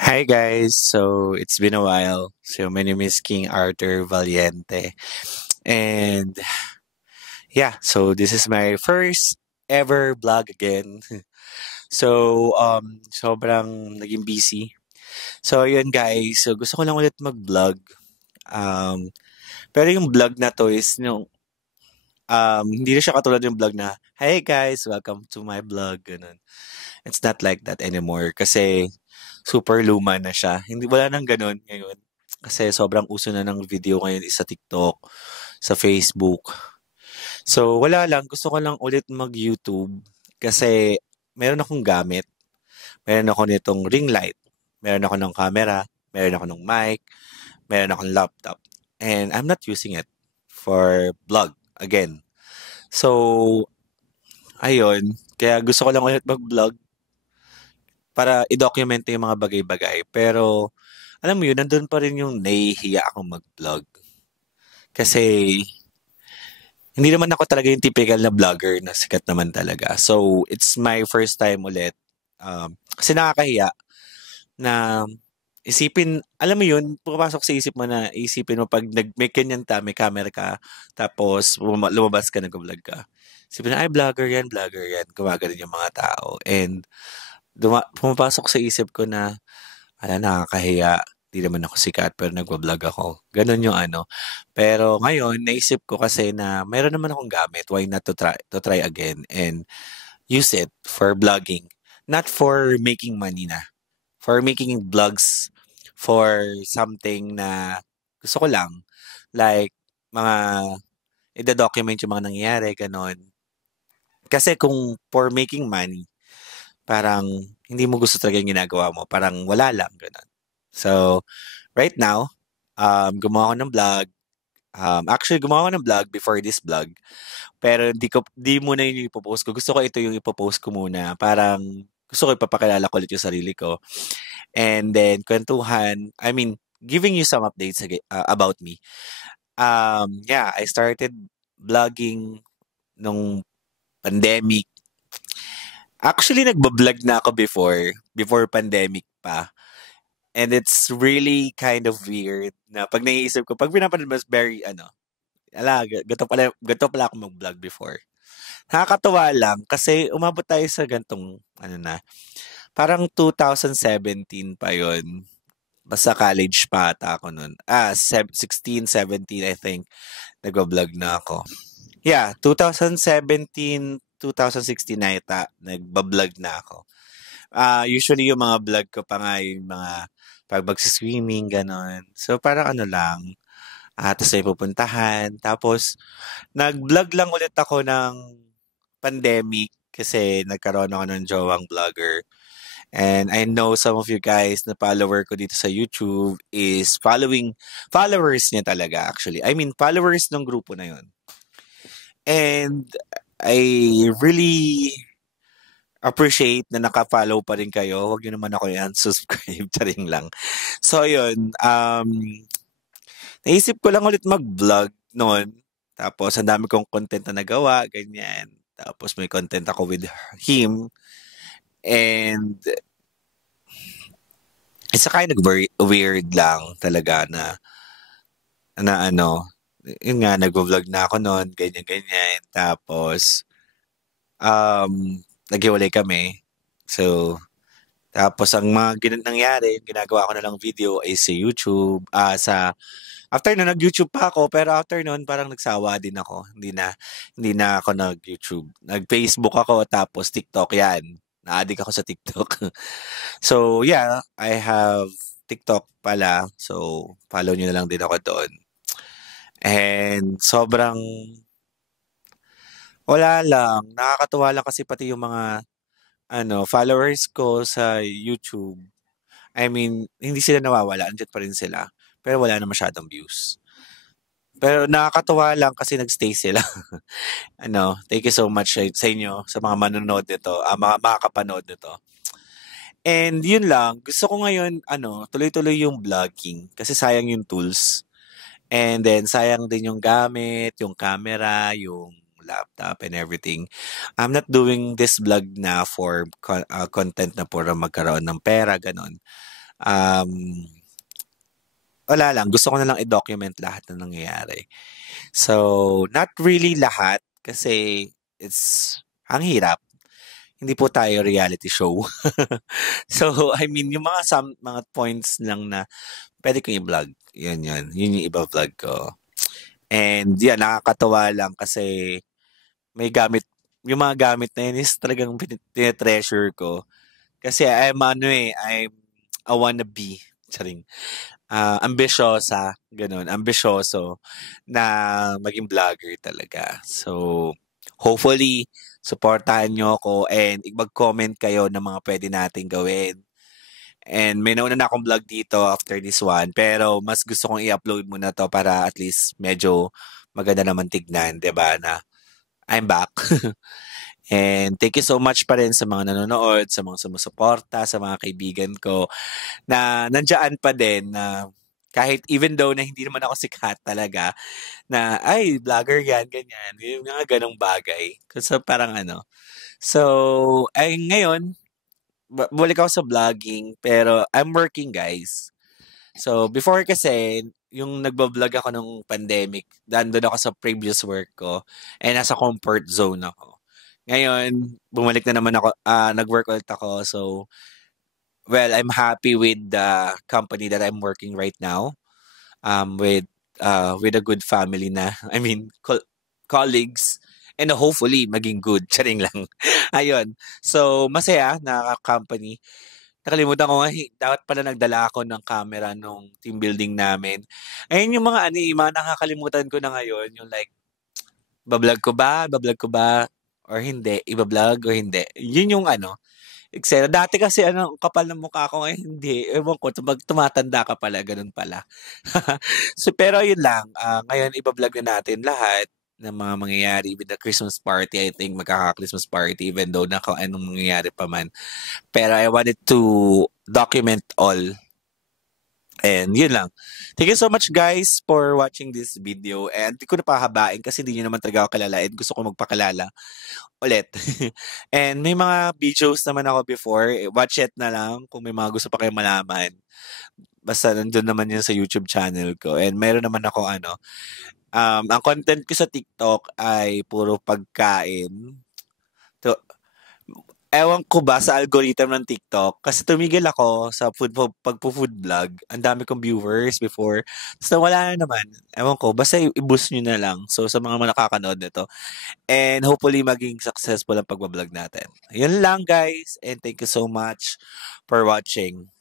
Hi guys, so it's been a while. So my name is King Arthur Valiente. And yeah, so this is my first ever vlog again. So sobrang naging busy. So yun guys, so gusto ko lang ulit mag-vlog. Um pero yung vlog na to is hindi na siya katulad yung vlog na, "Hey guys, welcome to my vlog." Ganun. It's not like that anymore kasi super luma na siya. Hindi wala nang gano'n ngayon. Kasi sobrang uso na ng video ngayon is sa TikTok, sa Facebook. So wala lang, gusto ko lang ulit mag-YouTube kasi meron akong gamit. Meron ako nitong ring light, meron ako ng camera, meron ako ng mic, meron akong laptop. And I'm not using it for vlog again. So, ayun. Kaya gusto ko lang ulit mag-vlog para i-document yung mga bagay-bagay. Pero, alam mo yun, nandun pa rin yung nahihiya akong mag-vlog. Kasi, hindi naman ako talaga yung typical na vlogger na sikat naman talaga. So, it's my first time ulit. Kasi nakakahiya na isipin, alam mo yun, pumapasok sa isip mo na isipin mo pag may ganyan may camera ka, tapos lumabas ka, nag-vlog ka. Isipin na, ay, vlogger yan, gumagano yung mga tao. And, pumapasok sa isip ko na, nakakahiya. Di naman ako sikat pero nagwa-vlog ako. Gano'n yung ano. Pero ngayon, naisip ko kasi na meron naman akong gamit. Why not to try again and use it for vlogging. Not for making money na. For making vlogs for something na gusto ko lang. Like, mga ida-document yung mga nangyayari, gano'n. Kasi kung for making money, parang hindi mo gusto talaga yung ginagawa mo. Parang wala lang, gano'n. So, right now, gumawa ako ng vlog. Actually, gumawa ako ng vlog before this vlog. Pero di muna yung ipopost ko. Gusto ko ito yung ipopost ko muna. Parang gusto ko ipapakilala ko ulit yung sarili ko. And then, kwentuhan. I mean, giving you some updates about me. Yeah, I started vlogging nung pandemic. Actually, nagbablog na ako before pandemic pa. And it's really kind of weird na pag naiisip ko, pag pinapanood mo, very, ganito pala ako mag-vlog before. Nakakatuwa lang kasi umabot tayo sa gantong, parang 2017 pa yon. Basta college pa ata ako nun. 16, 17, I think, nag-vlog na ako. Yeah, 2017, 2016 na yata, nagbablog na ako. Usually yung mga vlog ko pa nga yung mga pag swimming gano'n. So, parang ano lang, tapos may pupuntahan. Tapos, nag-vlog lang ulit ako ng pandemic kasi nagkaroon ako ng jowang vlogger. And I know some of you guys na follower ko dito sa YouTube is followers niya talaga actually. I mean, followers ng grupo na yun. And I really appreciate na naka-follow pa rin kayo. Huwag niyo naman ako i-unsubscribe. Taring lang. So, yun. Naisip ko lang ulit mag-vlog noon. Tapos, ang dami kong content na nagawa, ganyan. Tapos, may content ako with him. And, it's a kind of very weird lang talaga na yun nga, nag-vlog na ako noon, ganyan-ganyan. Tapos, naghiwalay kami. So, tapos ang mga nangyari, yung ginagawa ko na lang video ay sa YouTube, after na nag-YouTube pa ako, pero after nun parang nagsawa din ako. Hindi na ako nag-YouTube. Nag-Facebook ako, tapos TikTok yan. Na-addict ako sa TikTok. So, yeah, I have TikTok pala. So, follow nyo na lang din ako doon. And sobrang wala lang. Nakakatuwa lang kasi pati yung mga followers ko sa YouTube. I mean, hindi sila nawawala, andiyan pa rin sila. Pero wala na masyadong views. Pero nakakatuwa lang kasi nagstay sila. Thank you so much sa inyo, sa mga manonood nito, mga makakapanood nito. And yun lang, gusto ko ngayon, tuloy-tuloy yung vlogging kasi sayang yung tools. And then, sayang din yung gamit, yung camera, yung laptop and everything. I'm not doing this vlog na for content na para magkaroon ng pera, ganon. Um, wala lang, gusto ko na lang i-document lahat ng nangyayari. So, not really lahat kasi ang hirap. Hindi po tayo reality show. So, I mean, yung mga points lang na pwede kong i-vlog. Yun yun. Yun yung iba-vlog ko. And yeah, nakakatawa lang kasi may gamit, yung mga gamit na yun is talagang tinetreasure ko. Kasi I'm a wannabe. Charing. Ambisyosa, ganun, ambisyoso na maging vlogger talaga. So, hopefully, supportahan nyo ako and mag-comment kayo ng mga pwede nating gawin. And may nauna na akong vlog dito after this one, pero mas gusto kong i-upload muna to para at least medyo maganda naman tignan, 'di ba, na I'm back. And thank you so much pa rin sa mga nanonood, sa mga sumusuporta, sa mga kaibigan ko na nandiyan pa din na kahit even though na hindi naman ako sikat talaga na ay vlogger yan ganyan yung mga ganong bagay kasi parang ano so ay ngayon bumalik ako sa vlogging pero I'm working guys so before kasi yung nagbablog ako nung pandemic dandun ako sa previous work ko and nasa comfort zone ako ngayon bumalik na naman ako nag-work ulit ako so well, I'm happy with the company that I'm working right now. With a good family na, I mean, colleagues and hopefully maging good. Charing lang. Ayun. So, masaya na company. Nakalimutan ko nga, dapat pala nagdala ako ng camera nung team building namin. Ayun yung mga nakakalimutan ko na ngayon, yung like, bablog ko ba, or hindi, ibablog o hindi. Yun yung eksena. Dati kasi kapal ng mukha ko ngayon hindi. Ewan ko, tumatanda ka pala, ganun pala. So, pero yun lang. Ngayon, ibablog na natin lahat ng mga mangyayari with the Christmas party. I think magkaka-Christmas party even though anong mangyayari pa man. Pero I wanted to document all. And yun lang. Thank you so much guys for watching this video. And di ko na pahabain kasi hindi nyo naman talaga ako kilala and gusto ko magpakilala ulit. And may mga videos naman ako before. Watch it na lang kung may mga gusto pa kayong malaman. Basta nandun naman yun sa YouTube channel ko. And meron naman ako ang content ko sa TikTok ay puro pagkain. To, ewan ko ba sa algorithm ng TikTok kasi tumigil ako sa pagpo-food vlog. Ang dami kong viewers before. Tapos wala na naman. Ewan ko. Basta i-boost nyo na lang. So sa mga nakakanood nito. And hopefully maging successful ang pagbablog natin. Yun lang guys. And thank you so much for watching.